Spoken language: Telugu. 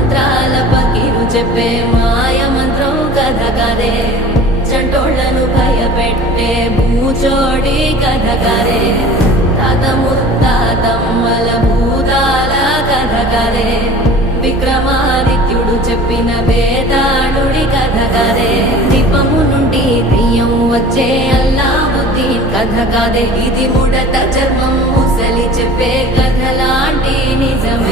మంత్రాల పకీరు చెప్పే మాయ మంత్రం కథ కదే చంటోళ్లను భయపెట్టే భూచోడి కథ కదే తాత ముత్తాతమ్మల భూతాల కథ కదే విక్రమాదిత్యుడు చెప్పిన వేదాళుడి కథ కదే దీపము నుండి దెయ్యం వచ్చే అల్లావుద్దీన్ కథ కదే ఇది ముడత చర్మం ముసలి చెప్పే కథ లాంటి నిజమే